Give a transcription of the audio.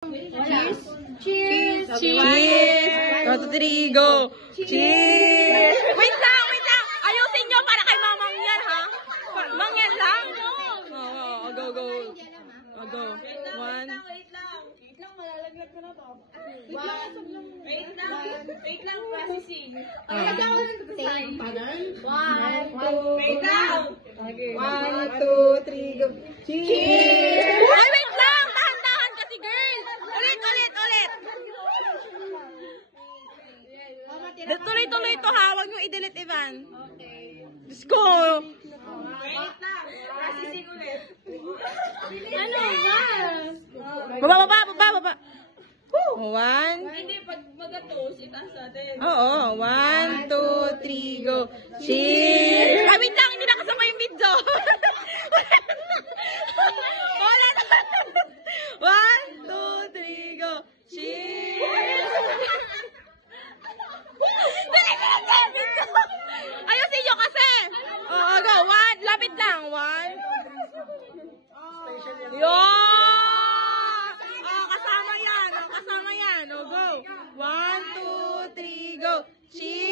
Cheers! Cheers! Cheers! 1, 2, 3, go! Cheers! Wait lang! Wait lang! Ayusin nyo para kay mamang yan, ha? Mangyan lang? Oo, go, go. Go. 1. Wait lang, malalaglag ko na to. Wait lang, processing. Lagyan ko ng tape. 1, 2, 3, go! Cheers! Ay, wait lang! Dahan-dahan kasi, girl! Ulit! Tuloy-tuloy to, ha? Huwag nyo i-delete, Ivan. Okay. Diyos ko! Wait lang, processing ulit. Baba. 1. Hindi, pag magatos, itaas natin. Oo. 1, 2, 3, go. Cheers! Ay, wait lang, hindi nakasama yung video. Ulit. 1, 2, 3, go. Cheers! Dali ka lang sa video. Ayusin nyo kasi. Oo, go. 1, lapit lang. 1. Yun! Kasama yan. O, go. 1, 2, 3, go. Cheers!